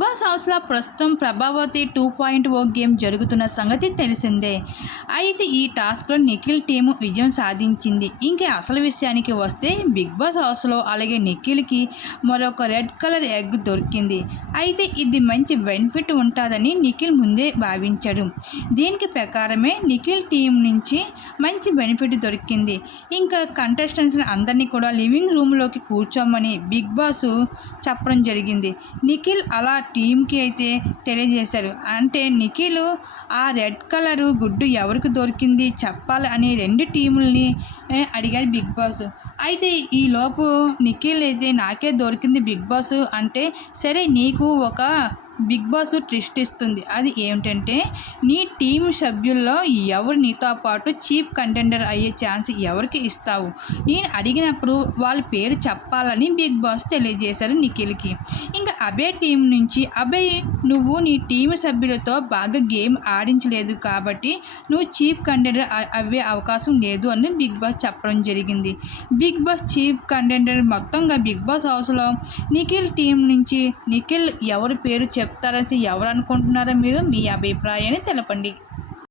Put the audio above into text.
Boss హౌస్లో ప్రస్తుతం Prabhavathi two point O game జరుగుతున్న సంగతి తెలిసిందే. అయితే ఈ టాస్క్లో నిఖిల్ టీము విజయం సాధించింది. ఇంకా అసలు విషయానికి వస్తే బిగ్ బాస్ హౌస్లో అలాగే నిఖిల్కి మరొక రెడ్ కలర్ ఎగ్ దొరికింది. అయితే ఇది మంచి బెనిఫిట్ ఉంటుందని నిఖిల్ ముందే భావించాడు. దీనికి ప్రకారమే నిఖిల్ టీం నుంచి మంచి బెనిఫిట్ దొరికింది. ఇంకా కంటెస్టెంట్స్ అందరినీ కూడా లివింగ్ రూమ్లోకి కూర్చోమని బిగ్ బాస్ చెప్పడం జరిగింది. నిఖిల్ అలా టీంకి అయితే తెలియజేశారు. అంటే నిఖిల్ ఆ రెడ్ కలరు గుడ్డు ఎవరికి దొరికింది చెప్పాలి అని రెండు టీముల్ని అడిగాడు బిగ్ బాస్. అయితే ఈ లోపు నిఖిల్ అయితే నాకే దొరికింది బిగ్ బాస్ అంటే సరే నీకు ఒక బిగ్ బాస్ ట్విస్ట్ ఇస్తుంది అది ఏమిటంటే నీ టీం సభ్యుల్లో ఎవరు నీతో పాటు చీప్ కంటెండర్ అయ్యే ఛాన్స్ ఎవరికి ఇస్తావు? నేను అడిగినప్పుడు వాళ్ళ పేరు చెప్పాలని బిగ్ బాస్ తెలియజేశారు నిఖిల్కి. ఇంకా అభయ్ టీం నుంచి అభయ్ నువ్వు నీ టీం సభ్యులతో బాగా గేమ్ ఆడించలేదు కాబట్టి నువ్వు చీఫ్ కంటెండర్ అవ్వే అవకాశం లేదు అని బిగ్ బాస్ చెప్పడం జరిగింది. బిగ్ బాస్ చీఫ్ కంటెండర్ మొత్తంగా బిగ్ బాస్ హౌస్లో నిఖిల్ టీం నుంచి నిఖిల్ ఎవరి పేరు చెప్ చెప్తారని ఎవరు అనుకుంటున్నారో మీరు మీ అభిప్రాయాన్ని తెలపండి.